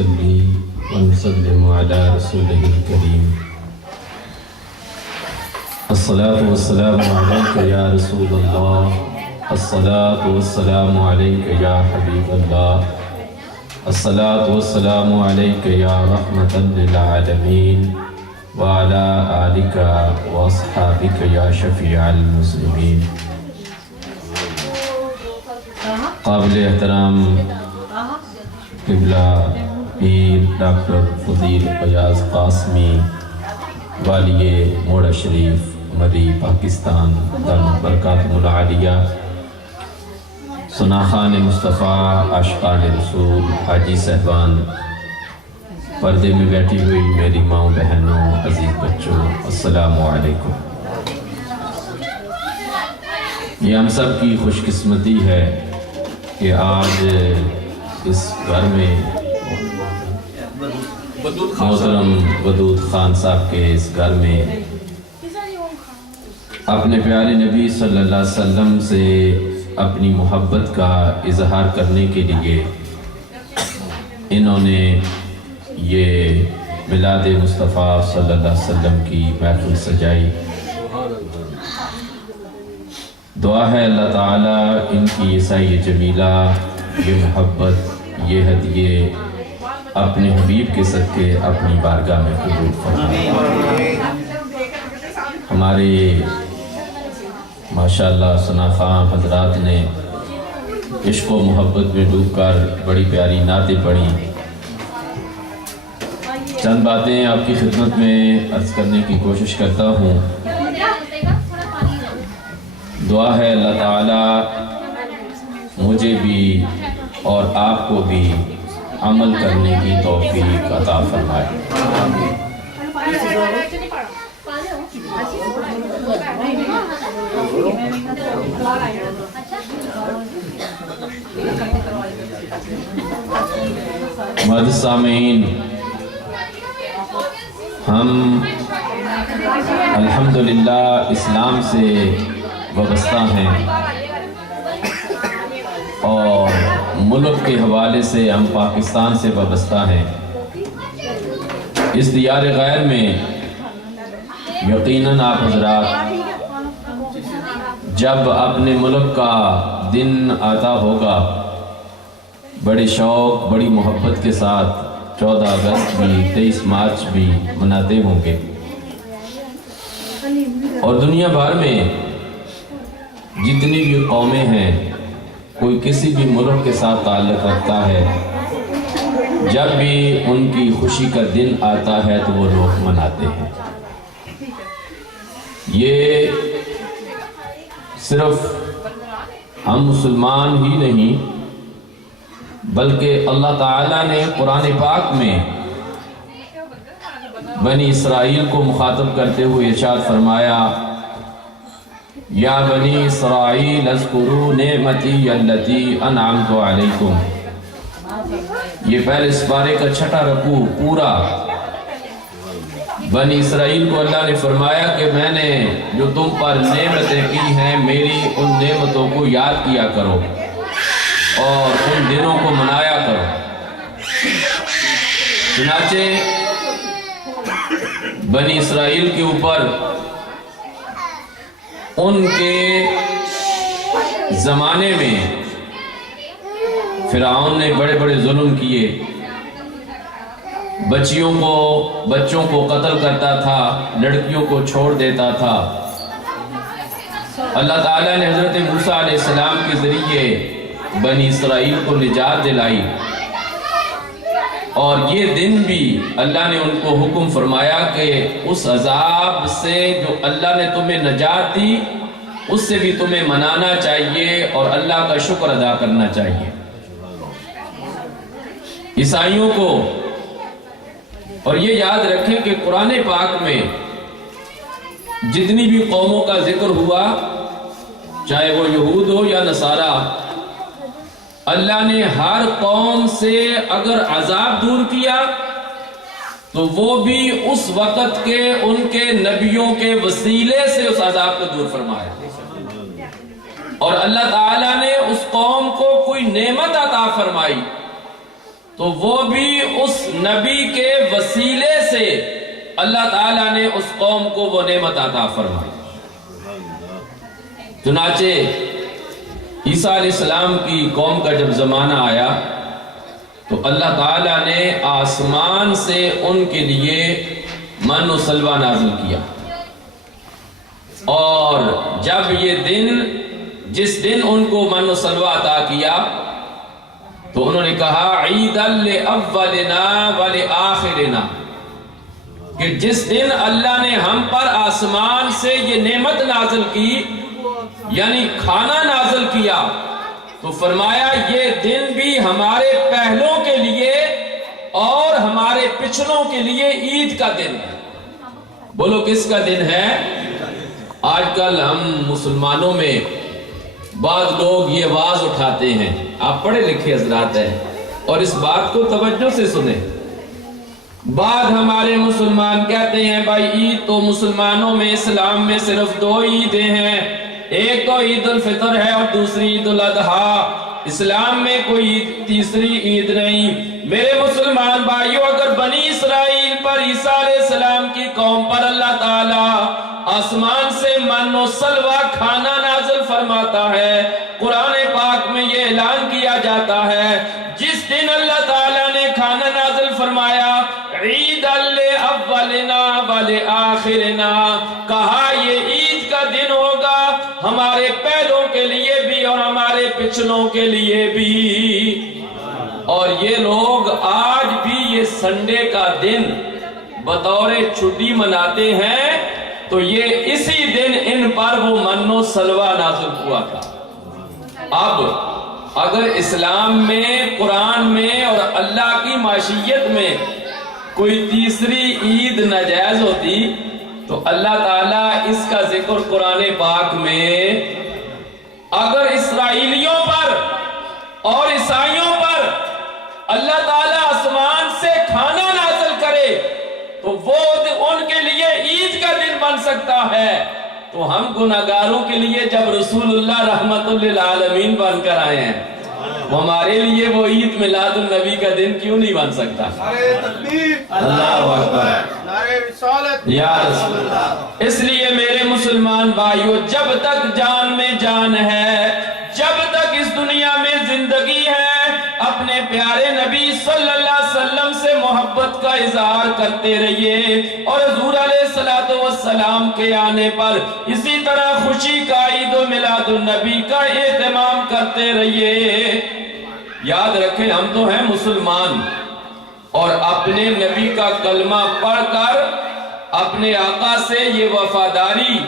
ونصلي ونسلم على رسوله الكريم. الصلاة والسلام عليك يا رسول الله، الصلاة والسلام عليك يا حبيب الله، الصلاة والسلام عليك يا رحمة للعالمين وعلى آلك وأصحابك يا شفيع المسلمين. قابل احترام قبلہ پیر ڈاکٹر فضیل فیاض قاسمی والی موڑا شریف مری پاکستان دامت برکاتہ العالیہ، سناخان مصطفیٰ، عاشقان رسول، حاجی صاحبان، پردے میں بیٹھی ہوئی میری ماں بہنوں، عزیز بچوں، السلام علیکم. یہ ہم سب کی خوش قسمتی ہے کہ آج اس گھر میں محترم ودود خان صاحب کے اس گھر میں اپنے پیارے نبی صلی اللہ علیہ وسلم سے اپنی محبت کا اظہار کرنے کے لیے انہوں نے یہ میلاد مصطفیٰ صلی اللہ علیہ وسلم کی محفل سجائی. دعا ہے اللہ تعالیٰ ان کی عیسائی جمیلہ، یہ محبت، یہ ہدیے اپنے حبیب کے صدقے اپنی بارگاہ میں قبول فرمائے. ہمارے ماشاءاللہ ثناء حضرات نے عشق و محبت میں ڈوب کر بڑی پیاری نعتیں پڑھی. چند باتیں آپ کی خدمت میں عرض کرنے کی کوشش کرتا ہوں. دعا ہے اللہ تعالیٰ مجھے بھی اور آپ کو بھی عمل کرنے کی توفیق عطا فرمائے. معزز سامعین، ہم الحمدللہ اسلام سے وابستہ ہیں اور ملک کے حوالے سے ہم پاکستان سے وابستہ ہیں. اس دیار غیر میں یقیناً آپ حضرات جب اپنے ملک کا دن آتا ہوگا بڑے شوق بڑی محبت کے ساتھ 14 اگست بھی 23 مارچ بھی مناتے ہوں گے. اور دنیا بھر میں جتنی بھی قومیں ہیں کوئی کسی بھی ملک کے ساتھ تعلق رکھتا ہے، جب بھی ان کی خوشی کا دن آتا ہے تو وہ لوگ مناتے ہیں. یہ صرف ہم مسلمان ہی نہیں بلکہ اللہ تعالیٰ نے قرآن پاک میں بنی اسرائیل کو مخاطب کرتے ہوئے ارشاد فرمایا، یا بنی اسرائیل اذکروا نعمتی التی انعمت علیکم. یہ پہلے اس بارے کا 6واں رکوع پورا بنی اسرائیل کو اللہ نے فرمایا کہ میں نے جو تم پر نعمتیں کی ہیں میری ان نعمتوں کو یاد کیا کرو اور ان دنوں کو منایا کرو. چنانچہ بنی اسرائیل کے اوپر ان کے زمانے میں فرعون نے بڑے بڑے ظلم کیے، بچوں کو قتل کرتا تھا، لڑکیوں کو چھوڑ دیتا تھا. اللہ تعالیٰ نے حضرت موسیٰ علیہ السلام کے ذریعے بنی اسرائیل کو نجات دلائی اور یہ دن بھی اللہ نے ان کو حکم فرمایا کہ اس عذاب سے جو اللہ نے تمہیں نجات دی اس سے بھی تمہیں منانا چاہیے اور اللہ کا شکر ادا کرنا چاہیے. عیسائیوں کو اور یہ یاد رکھیں کہ قرآن پاک میں جتنی بھی قوموں کا ذکر ہوا چاہے وہ یہود ہو یا نصارہ، اللہ نے ہر قوم سے اگر عذاب دور کیا تو وہ بھی اس وقت کے ان کے نبیوں کے وسیلے سے اس عذاب کو دور فرمایا. اور اللہ تعالیٰ نے اس قوم کو کوئی نعمت عطا فرمائی تو وہ بھی اس نبی کے وسیلے سے اللہ تعالیٰ نے اس قوم کو وہ نعمت عطا فرمائی۔ چنانچہ عیسیٰ علیہ السلام کی قوم کا جب زمانہ آیا تو اللہ تعالیٰ نے آسمان سے ان کے لیے من و سلوہ نازل کیا، اور جب یہ دن جس دن ان کو من و سلوہ عطا کیا تو انہوں نے کہا عیدا لأولنا ولآخرنا، کہ جس دن اللہ نے ہم پر آسمان سے یہ نعمت نازل کی یعنی کھانا نازل کیا، تو فرمایا یہ دن بھی ہمارے پہلوں کے لیے اور ہمارے پچھلوں کے لیے عید کا دن ہے۔ بولو کس کا دن ہے؟ آج کل ہم مسلمانوں میں بعض لوگ یہ آواز اٹھاتے ہیں، آپ پڑھے لکھے حضرات ہیں اور اس بات کو توجہ سے سنیں، بعض ہمارے مسلمان کہتے ہیں بھائی عید تو مسلمانوں میں اسلام میں صرف دو عیدیں ہیں، ایک تو عید الفطر ہے اور دوسری عید الاضحیٰ، اسلام میں کوئی تیسری عید نہیں۔ میرے مسلمان بھائیوں، اگر بنی اسرائیل پر عیسیٰ علیہ السلام کی قوم پر اللہ تعالیٰ آسمان سے من و سلوہ کھانا نازل فرماتا ہے، قرآن پاک میں یہ اعلان کیا جاتا ہے جس دن اللہ تعالیٰ نے کھانا نازل فرمایا عید لأولنا ولآخرنا، کہا یہ عید کا دن ہوگا ہمارے پہلوں کے لیے بھی اور ہمارے پچھلوں کے لیے بھی۔ اور یہ لوگ آج بھی یہ سنڈے کا دن بطور چھٹی مناتے ہیں، تو یہ اسی دن ان پر وہ من و سلوہ نازل ہوا تھا۔ اب اگر اسلام میں، قرآن میں اور اللہ کی معیشت میں کوئی تیسری عید ناجائز ہوتی تو اللہ تعالیٰ اس کا ذکر قرآن پاک میں اگر اسرائیلیوں پر اور عیسائیوں پر اللہ تعالیٰ آسمان سے کھانا نازل کرے تو وہ ان کے لیے عید کا دن بن سکتا ہے، تو ہم گناہگاروں کے لیے جب رسول اللہ رحمت للعالمین بن کر آئے ہیں، ہمارے لیے وہ عید میلاد النبی کا دن کیوں نہیں بن سکتا؟ اللہ اکبر، یا رسول اللہ۔ اس لیے میرے مسلمان بھائیوں، جب تک جان میں جان ہے، جب تک اس دنیا میں زندگی ہے، اپنے پیارے نبی صلی اللہ علیہ وسلم سے محبت کا اظہار کرتے رہیے، اور حضور علیہ السلام کے آنے پر اسی طرح خوشی کا عید و میلاد النبی کا اہتمام کرتے رہیے۔ یاد رکھیں ہم تو ہیں مسلمان، اور اپنے نبی کا کلمہ پڑھ کر اپنے آقا سے یہ وفاداری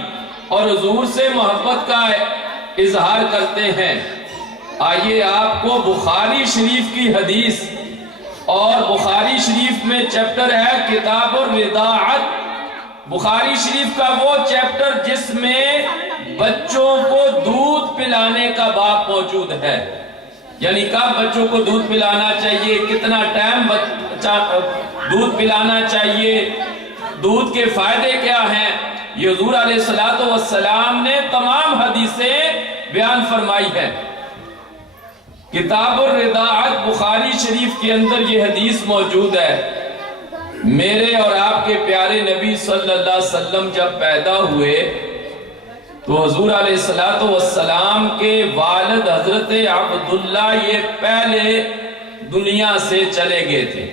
اور حضور سے محبت کا اظہار کرتے ہیں۔ آئیے آپ کو بخاری شریف کی حدیث، اور بخاری شریف میں چیپٹر ہے کتاب الرضاعت، بخاری شریف کا وہ چیپٹر جس میں بچوں کو دودھ پلانے کا باب موجود ہے، یعنی کب بچوں کو دودھ پلانا چاہیے، کتنا ٹائم دودھ پلانا چاہیے، دودھ کے فائدے کیا ہیں، یہ حضور علیہ السلام نے تمام حدیثیں بیان فرمائی ہے۔ کتاب الرضاعت بخاری شریف کے اندر یہ حدیث موجود ہے، میرے اور آپ کے پیارے نبی صلی اللہ علیہ وسلم جب پیدا ہوئے تو حضور علیہ السلام کے والد حضرت عبداللہ یہ پہلے دنیا سے چلے گئے تھے،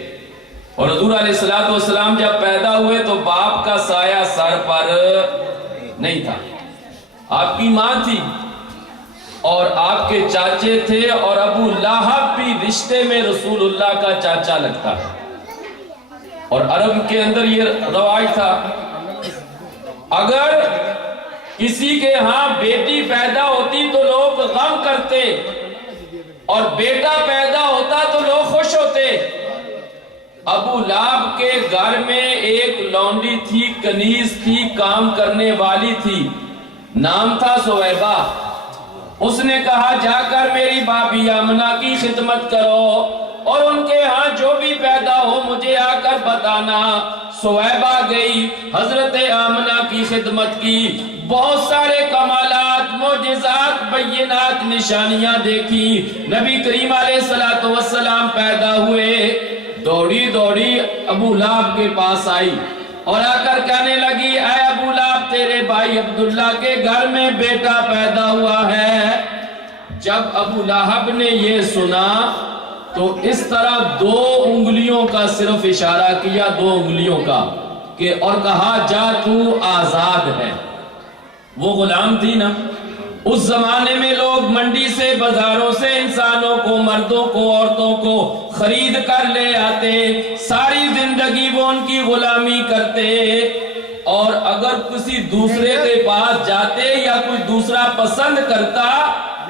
اور حضور علیہ السلام جب پیدا ہوئے تو باپ کا سایہ سر پر نہیں تھا، آپ کی ماں تھی اور آپ کے چاچے تھے، اور ابو لہب بھی رشتے میں رسول اللہ کا چاچا لگتا ہے، اور عرب کے اندر یہ رواج تھا اگر کسی کے ہاں بیٹی پیدا ہوتی تو لوگ غم کرتے، اور بیٹا پیدا ہوتا تو لوگ خوش ہوتے۔ ابو لہب کے گھر میں ایک لونڈی تھی، کنیز تھی، کام کرنے والی تھی، نام تھا سویبہ۔ اس نے کہا جا کر میری بابی آمنہ کی خدمت کرو اور ان کے ہاں جو بھی پیدا ہو مجھے آ کر بتانا۔ سویبہ گئی، حضرت آمنہ کی خدمت کی، بہت سارے کمالات معجزات بینات نشانیاں دیکھی، نبی کریم علیہ الصلوۃ والسلام پیدا ہوئے، دوڑی دوڑی ابو لہب کے پاس آئی اور آ کر کہنے لگی اے ابو لہب تیرے بھائی عبداللہ کے گھر میں بیٹا پیدا ہوا ہے۔ جب ابو لہب نے یہ سنا تو اس طرح 2 انگلیوں کا صرف اشارہ کیا، 2 انگلیوں کا، کہ اور کہا جا تو آزاد ہے۔ وہ غلام تھی نا، اس زمانے میں لوگ منڈی سے بازاروں سے انسانوں کو، مردوں کو، عورتوں کو خرید کر لے آتے، ساری زندگی وہ ان کی غلامی کرتے، اور اگر کسی دوسرے کے پاس جاتے یا کوئی دوسرا پسند کرتا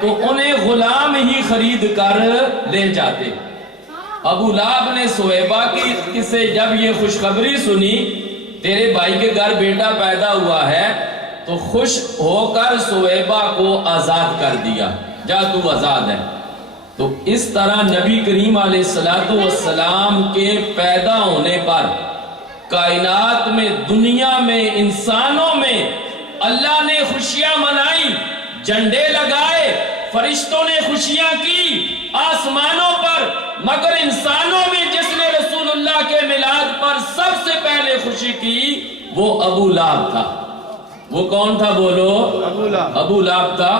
تو انہیں غلام ہی خرید کر لے جاتے۔ ابو لہب نے سویبہ کی سے جب یہ خوشخبری سنی تیرے بھائی کے گھر بیٹا پیدا ہوا ہے تو خوش ہو کر سویبہ کو آزاد کر دیا، جا تو آزاد ہے۔ تو اس طرح نبی کریم علیہ الصلوۃ والسلام کے پیدا ہونے پر کائنات میں، دنیا میں، انسانوں میں اللہ نے خوشیاں منائی، جھنڈے لگائے، فرشتوں نے خوشیاں کی آسمانوں پر، مگر انسانوں میں جس نے رسول اللہ کے میلاد پر سب سے پہلے خوشی کی وہ ابو لہب تھا۔ وہ کون تھا بولو؟ ابو لہب تھا،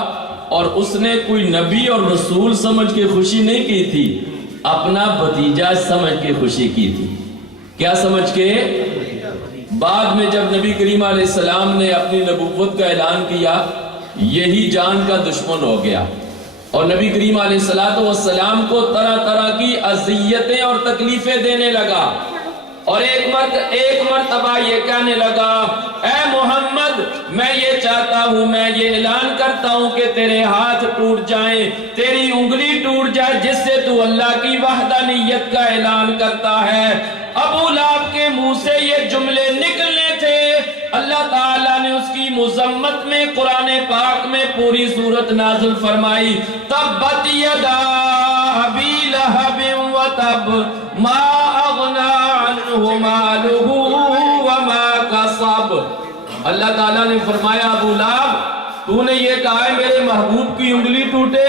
اور اس نے کوئی نبی اور رسول سمجھ کے خوشی نہیں کی تھی، اپنا بھتیجا سمجھ کے خوشی کی تھی۔ کیا سمجھ کے؟ بعد میں جب نبی کریم علیہ السلام نے اپنی نبوت کا اعلان کیا، یہی جان کا دشمن ہو گیا اور نبی کریم علیہ السلام کو طرح طرح کی اذیتیں اور تکلیفیں دینے لگا، اور ایک مرتبہ یہ کہنے لگا اے محمد میں یہ چاہتا ہوں، میں یہ اعلان کرتا ہوں کہ تیرے ہاتھ ٹوٹ جائیں، تیری انگلی ٹوٹ جائے جس سے تو اللہ کی وحدانیت کا اعلان کرتا ہے۔ ابو لہب کے منہ سے یہ جملے نکلنے تھے، اللہ تعالیٰ نے اس کی مذمت میں قرآن پاک میں پوری سورت نازل فرمائی، تبت یدا ابی لہب وتب ما اغنی عنہ مالہ وما کسب۔ اللہ تعالیٰ نے فرمایا ابو لہب تو نے یہ کہا ہے میرے محبوب کی انگلی ٹوٹے،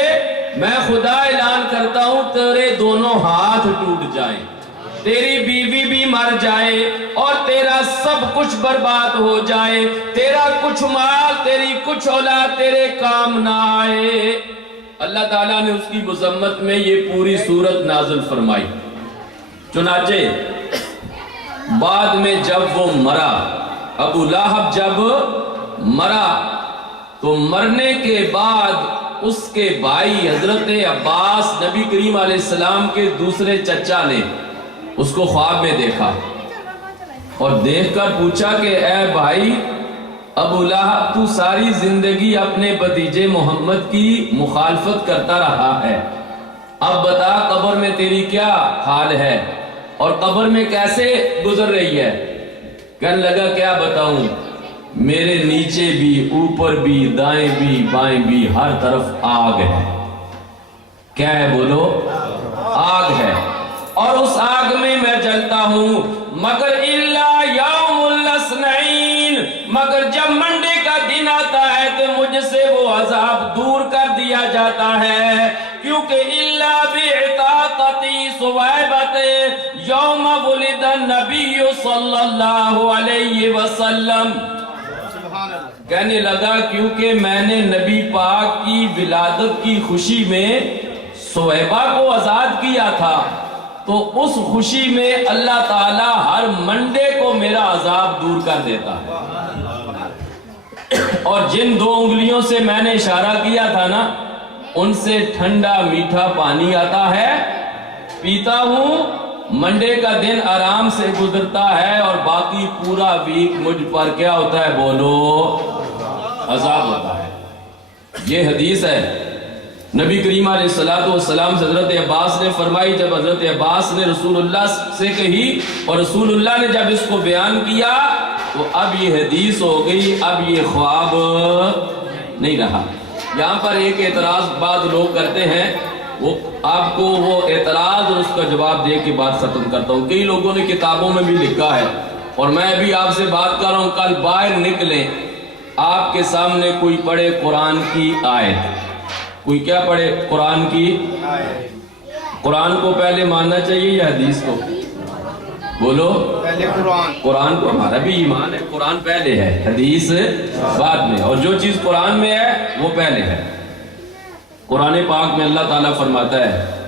میں خدا اعلان کرتا ہوں تیرے دونوں ہاتھ ٹوٹ جائیں، تیری بیوی بھی مر جائے اور تیرا سب کچھ برباد ہو جائے، تیرا کچھ مال، تیری کچھ اولاد تیرے کام نہ آئے۔ اللہ تعالیٰ نے اس کی مذمت میں یہ پوری سورت نازل فرمائی۔ چنانچہ بعد میں جب وہ مرا، ابو لہب جب مرا تو مرنے کے بعد اس کے بھائی حضرت عباس نبی کریم علیہ السلام کے دوسرے چچا نے اس کو خواب میں دیکھا اور دیکھ کر پوچھا کہ اے بھائی ابو لہب تو ساری زندگی اپنے بھتیجے محمد کی مخالفت کرتا رہا ہے، اب بتا قبر میں تیری کیا حال ہے اور قبر میں کیسے گزر رہی ہے؟ کہنے لگا کیا بتاؤں، میرے نیچے بھی، اوپر بھی، دائیں بھی، بائیں بھی، ہر طرف آگ ہے۔ کیا ہے بولو؟ آگ ہے، اور اس آگ میں میں جلتا ہوں، مگر الا یوم الاثنین، مگر جب منڈے کا دن آتا ہے تو مجھ سے وہ عذاب دور کر دیا جاتا ہے، کیونکہ الا بعتاقتی صویبت یوم ولد النبی صلی اللہ علیہ وسلم۔ کہنے لگا کیونکہ میں نے نبی پاک کی ولادت کی خوشی میں صویبہ کو آزاد کیا تھا، تو اس خوشی میں اللہ تعالیٰ ہر منڈے کو میرا عذاب دور کر دیتا ہے۔ اور جن 2 انگلیوں سے میں نے اشارہ کیا تھا نا، ان سے ٹھنڈا میٹھا پانی آتا ہے، پیتا ہوں، منڈے کا دن آرام سے گزرتا ہے، اور باقی پورا ویک مجھ پر کیا ہوتا ہے بولو؟ عذاب ہوتا ہے۔ یہ حدیث ہے نبی کریم علیہ السلام سے حضرت عباس نے فرمائی، جب حضرت عباس نے رسول اللہ سے کہی اور رسول اللہ نے جب اس کو بیان کیا تو اب یہ حدیث ہو گئی، اب یہ خواب نہیں رہا۔ یہاں پر ایک اعتراض بعض لوگ کرتے ہیں، وہ آپ کو وہ اعتراض اور اس کا جواب دے کے بات ختم کرتا ہوں۔ کئی لوگوں نے کتابوں میں بھی لکھا ہے، اور میں بھی آپ سے بات کر رہا ہوں، کل باہر نکلیں آپ کے سامنے کوئی پڑھے قرآن کی آیت، کوئی کیا پڑھے؟ قرآن کی قرآن کو پہلے ماننا چاہیے یا حدیث کو؟ بولو پہلے قرآن کو، ہمارا بھی ایمان ہے قرآن پہلے ہے حدیث بعد میں، اور جو چیز قرآن میں ہے وہ پہلے ہے۔ قرآن پاک میں اللہ تعالیٰ فرماتا ہے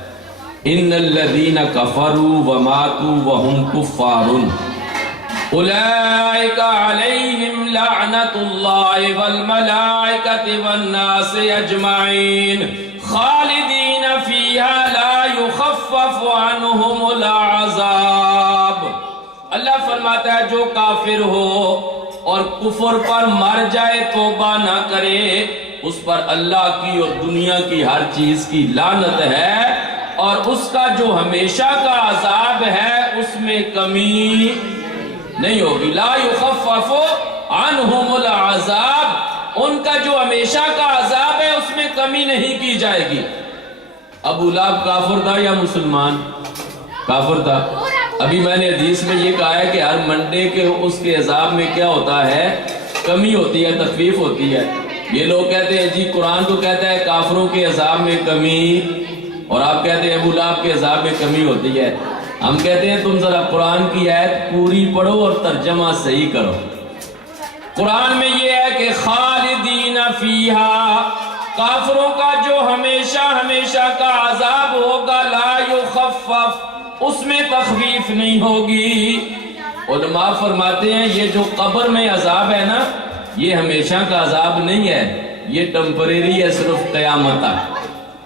ان الذین کفروا وماتوا وهم کفار اولئک علیہم لعنت اللہ والملائکۃ والناس اجمعین خالدین فیہا لا یخفف عنہم العذاب۔ اللہ فرماتا ہے جو کافر ہو اور کفر پر مر جائے، توبہ نہ کرے، اس پر اللہ کی اور دنیا کی ہر چیز کی لعنت ہے، اور اس کا جو ہمیشہ کا عذاب ہے اس میں کمی نہیں ہوگی۔ لا یخفف عنہم العذاب، ان کا جو ہمیشہ کا عذاب ہے اس میں کمی نہیں کی جائے گی۔ ابو لہب کافر تھا یا مسلمان؟ کافر تھا۔ ابھی میں نے حدیث میں یہ کہا ہے کہ ہر منڈے کے اس کے عذاب میں کیا ہوتا ہے؟ کمی ہوتی ہے، تخفیف ہوتی ہے۔ یہ لوگ کہتے ہیں جی قرآن تو کہتا ہے کافروں کے عذاب میں کمی، اور آپ کہتے ہیں ابو لہب کے عذاب میں کمی ہوتی ہے۔ ہم کہتے ہیں تم ذرا قرآن کی آیت پوری پڑھو اور ترجمہ صحیح کرو۔ قرآن میں یہ ہے کہ خالدین فیہا، کافروں کا جو ہمیشہ ہمیشہ کا عذاب ہوگا، لا یخفف، اس میں تخفیف نہیں ہوگی۔ علماء فرماتے ہیں یہ جو قبر میں عذاب ہے نا، یہ ہمیشہ کا عذاب نہیں ہے، یہ ٹیمپریری ہے، صرف قیامت تک۔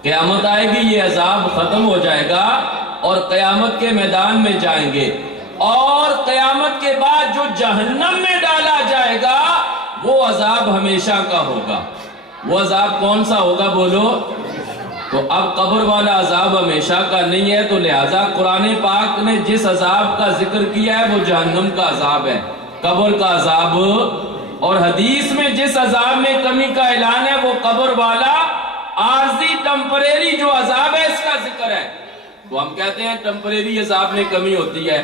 قیامت آئے گی، یہ عذاب ختم ہو جائے گا اور قیامت کے میدان میں جائیں گے، اور قیامت کے بعد جو جہنم میں ڈالا جائے گا وہ عذاب ہمیشہ کا ہوگا۔ وہ عذاب کون سا ہوگا بولو؟ تو اب قبر والا عذاب ہمیشہ کا نہیں ہے، تو لہذا قرآن پاک نے جس عذاب کا ذکر کیا ہے وہ جہنم کا عذاب ہے، قبر کا عذاب، اور حدیث میں جس عذاب میں کمی کا اعلان ہے وہ قبر والا عارضی ٹیمپریری جو عذاب ہے اس کا ذکر ہے۔ تو ہم کہتے ہیں ٹیمپریری عذاب میں کمی ہوتی ہے،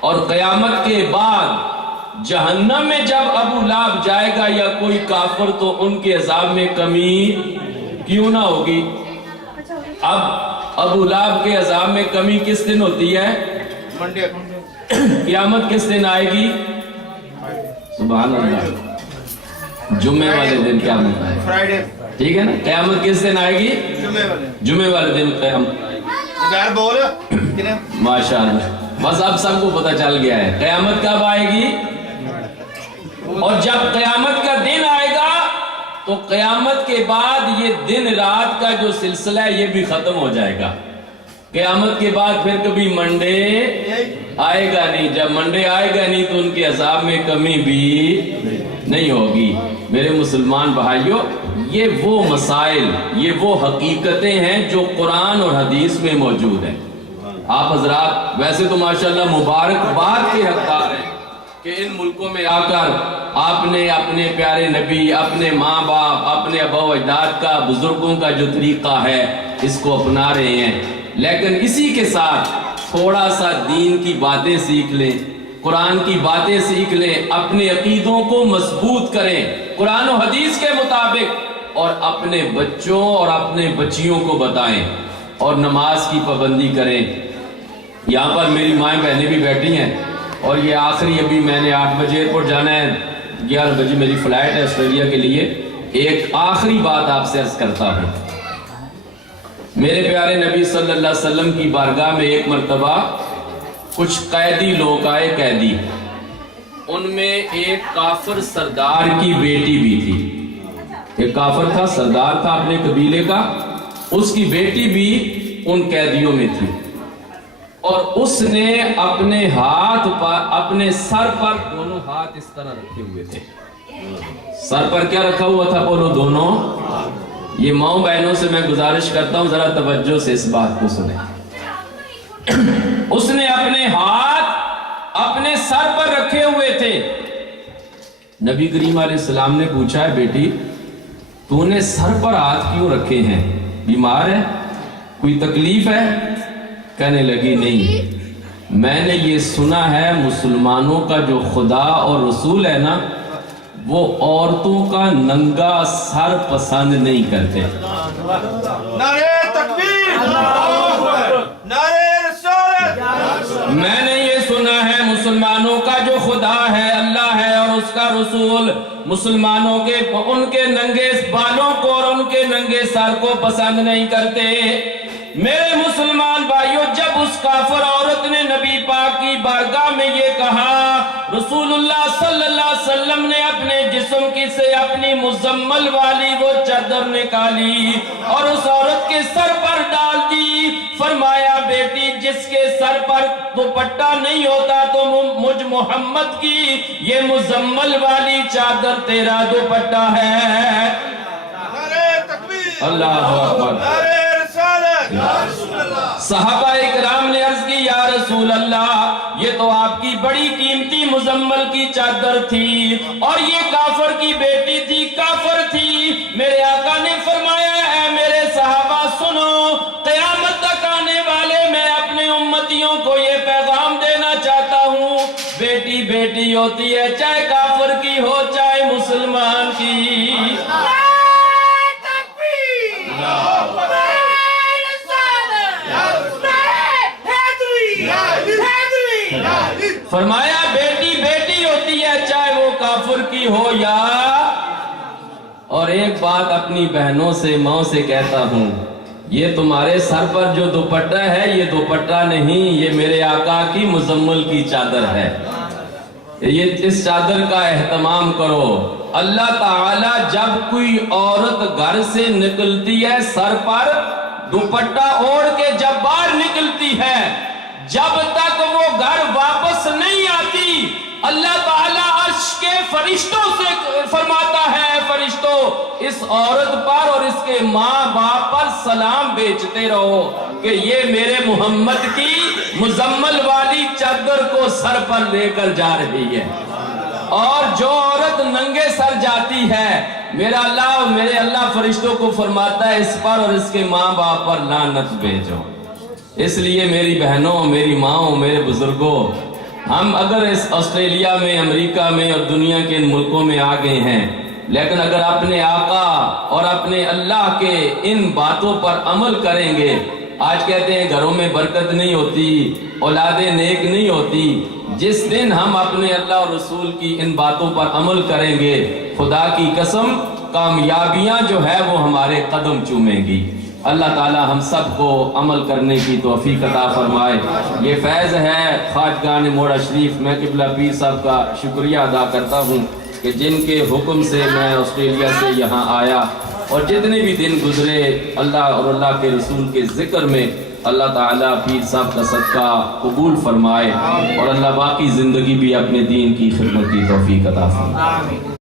اور قیامت کے بعد جہنم میں جب ابو لہب جائے گا یا کوئی کافر، تو ان کے عذاب میں کمی کیوں نہ ہوگی؟ اب ابو لہب کے عذاب میں کمی کس دن ہوتی ہے؟ منڈے۔ قیامت کس دن آئے گی؟ سبحان اللہ، جمعے والے دن قیامت آئے گی، فرائیڈے، ٹھیک ہے نا؟ قیامت کس دن آئے گی؟ جمعے والے دن قیامت آئے گی۔ بول ماشاءاللہ، بس اب سب کو پتہ چل گیا ہے قیامت کب آئے گی۔ اور جب قیامت کا دن آئے گا تو قیامت کے بعد یہ دن رات کا جو سلسلہ ہے یہ بھی ختم ہو جائے گا۔ قیامت کے بعد پھر کبھی منڈے آئے گا نہیں، جب منڈے آئے گا نہیں تو ان کے عذاب میں کمی بھی نہیں ہوگی۔ میرے مسلمان بھائیوں، یہ وہ مسائل، یہ وہ حقیقتیں ہیں جو قرآن اور حدیث میں موجود ہیں۔ آپ حضرات ویسے تو ماشاءاللہ مبارکباد کے حقدار ہیں کہ ان ملکوں میں آ کر آپ نے اپنے پیارے نبی، اپنے ماں باپ، اپنے آبا و اجداد کا، بزرگوں کا جو طریقہ ہے اس کو اپنا رہے ہیں، لیکن اسی کے ساتھ تھوڑا سا دین کی باتیں سیکھ لیں، قرآن کی باتیں سیکھ لیں، اپنے عقیدوں کو مضبوط کریں قرآن و حدیث کے مطابق، اور اپنے بچوں اور اپنے بچیوں کو بتائیں، اور نماز کی پابندی کریں۔ یہاں پر میری مائیں بہنیں بھی بیٹھی ہیں، اور یہ آخری ابھی میں نے 8 بجے ایئرپورٹ جانا ہے، 11 بجے میری فلائٹ ہے آسٹریلیا کے لیے۔ ایک آخری بات آپ سے عرض کرتا ہوں، میرے پیارے نبی صلی اللہ علیہ وسلم کی بارگاہ میں ایک مرتبہ کچھ قیدی لوگ آئے، قیدی، ان میں ایک کافر سردار کی بیٹی بھی تھی۔ ایک کافر تھا، سردار تھا اپنے قبیلے کا، اس کی بیٹی بھی ان قیدیوں میں تھی، اور اس نے اپنے ہاتھ پر، اپنے سر پر دونوں ہاتھ اس طرح رکھے ہوئے تھے۔ سر پر کیا رکھا ہوا تھا بولو؟ دونوں۔ یہ ماؤں بہنوں سے میں گزارش کرتا ہوں ذرا توجہ سے اس بات کو سنیں۔ اس نے اپنے ہاتھ اپنے سر پر رکھے ہوئے تھے۔ نبی کریم علیہ السلام نے پوچھا ہے بیٹی تو نے سر پر ہاتھ کیوں رکھے ہیں؟ بیمار ہے؟ کوئی تکلیف ہے؟ کہنے لگی نہیں، میں نے یہ سنا ہے مسلمانوں کا جو خدا اور رسول ہے نا، وہ عورتوں کا ننگا سر پسند نہیں کرتے۔ نعرہ تکبیر، نعرہ رسالت۔ میں نے یہ سنا ہے مسلمانوں کا جو خدا ہے اللہ ہے اور اس کا رسول مسلمانوں کے ان کے ننگے بالوں کو اور ان کے ننگے سر کو پسند نہیں کرتے۔ میرے مسلمان بھائیوں، جب اس کافر عورت نے نبی پاک کی بارگاہ میں یہ کہا، رسول اللہ صلی اللہ علیہ وسلم نے اپنے جسم کی سے اپنی مزمل والی وہ چادر نکالی اور اس عورت کے سر پر ڈال دی۔ فرمایا بیٹی، جس کے سر پر دوپٹہ نہیں ہوتا تو مجھ محمد کی یہ مزمل والی چادر تیرا دوپٹہ ہے۔ نعرہ تکبیر، اللہ اکبر۔ نعرہ رسالت۔ صحابہ اکرام نے عرض کی، یا رسول اللہ، یہ تو آپ کی بڑی قیمتی مزمل کی چادر تھی اور یہ کافر کی بیٹی تھی، کافر تھی۔ میرے آقا نے فرمایا، اے میرے صحابہ سنو، قیامت تک آنے والے میں اپنے امتیوں کو یہ پیغام دینا چاہتا ہوں، بیٹی بیٹی ہوتی ہے، چاہے کافر کی ہو چاہے مسلمان کی۔ فرمایا بیٹی بیٹی ہوتی ہے چاہے وہ کافر کی ہو یا۔ اور ایک بات اپنی بہنوں سے ماں سے کہتا ہوں، یہ تمہارے سر پر جو دوپٹہ ہے یہ دوپٹہ نہیں، یہ میرے آقا کی مزمل کی چادر ہے۔ یہ اس چادر کا اہتمام کرو۔ اللہ تعالی جب کوئی عورت گھر سے نکلتی ہے سر پر دوپٹہ اوڑھ کے جب باہر نکلتی ہے، جب تک وہ گھر واپس نہیں آتی، اللہ تعالیٰ عرش کے فرشتوں سے فرماتا ہے، فرشتوں اس عورت پر اور اس کے ماں باپ پر سلام بیچتے رہو کہ یہ میرے محمد کی مزمل والی چادر کو سر پر لے کر جا رہی ہے۔ اور جو عورت ننگے سر جاتی ہے، میرے اللہ فرشتوں کو فرماتا ہے اس پر اور اس کے ماں باپ پر لعنت بھیجو۔ اس لیے میری بہنوں، میری ماں، میرے بزرگوں، ہم اگر اس آسٹریلیا میں، امریکہ میں اور دنیا کے ان ملکوں میں آ گئے ہیں، لیکن اگر اپنے آقا اور اپنے اللہ کے ان باتوں پر عمل کریں گے، آج کہتے ہیں گھروں میں برکت نہیں ہوتی، اولادیں نیک نہیں ہوتی، جس دن ہم اپنے اللہ اور رسول کی ان باتوں پر عمل کریں گے، خدا کی قسم کامیابیاں جو ہے وہ ہمارے قدم چومیں گی۔ اللہ تعالی ہم سب کو عمل کرنے کی توفیق عطا فرمائے۔ یہ فیض ہے خواجگان موڑا شریف۔ میں قبلہ پیر صاحب کا شکریہ ادا کرتا ہوں کہ جن کے حکم سے میں آسٹریلیا سے یہاں آیا اور جتنے بھی دن گزرے اللہ اور اللہ کے رسول کے ذکر میں، اللہ تعالیٰ پیر صاحب کا صدقہ قبول فرمائے اور اللہ باقی زندگی بھی اپنے دین کی خدمت کی توفیق عطا فرمائے۔